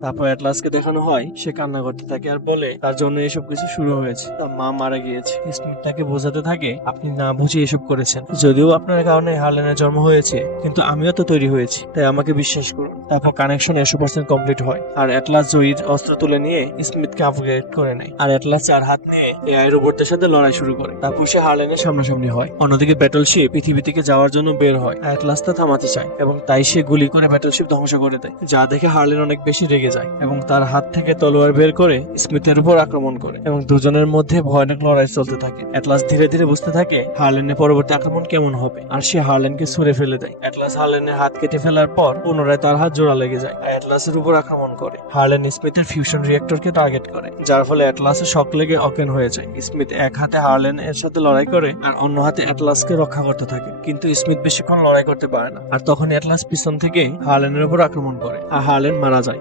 তারপর অ্যাটলাসকে দেখানো হয় সে কান্না করতে থাকে আর বলে তার জন্য এসব কিছু শুরু হয়েছে, তার মা মারা গিয়েছে। স্মিথ তাকে বোঝাতে থাকে আপনি না বুঝে এসব করেছেন, যদিও আপনার কারণে হার্লেনের জন্ম হয়েছে, কিন্তু আমিও তো তৈরি হয়েছি, তাই আমাকে বিশ্বাস করুন। তারপর কানেকশন 100% কমপ্লিট হয় আর অ্যাটলাস জয়ীর অস্ত্র তুলে নিয়ে স্মিথকে আপগ্রেড করে নেয় আর অ্যাটলাস 4 হাত নিয়ে এআই রোবটদের সাথে লড়াই শুরু করে। তারপর সে হার্লেনের সামনাসামনি হয়। অন্যদিকে ব্যাটলশিপ পৃথিবী থেকে যাওয়ার জন্য বের হয়। অ্যাটলাস তা থামাতে চায় এবং তাই সে গুলি করে ব্যাটলশিপ ধ্বংস করে দেয়, যা দেখে হার্লেন অনেক বেশি রেগে যায় এবং তার হাত থেকে তলোয়ার বের করে স্মিথের উপর আক্রমণ করে এবং দুজনের মধ্যে ভয়ানক লড়াই চলতে থাকে। অ্যাটলাস ধীরে ধীরে বুঝতে থাকে হার্লেনের পরবর্তী আক্রমণ কেমন হবে আর সে হার্লেনকে ছুঁড়ে ফেলে দেয়। অ্যাটলাস হার্লেনের হাত কেটে ফেলার পর পুনরায় তার হাত জোড়া লেগে যায় আর অ্যাটলাসের উপর আক্রমণ করে। হার্লেন স্মিথের ফিউশন রিয়েক্টরকে টার্গেট করে, যার ফলে অ্যাটলাসের শক লেগে অজ্ঞান হয়ে যায়। স্মিথ এক হাতে হার্লেন এর সাথে লড়াই করে আর অন্য হাতে অ্যাটলাসকে রক্ষা করতে থাকে, কিন্তু স্মিথ বেশিক্ষণ লড়াই করতে পারে না। আর তখন অ্যাটলাস পিছন থেকে হার্লেনের উপর আক্রমণ করে আর হার্লেন মারা যায়।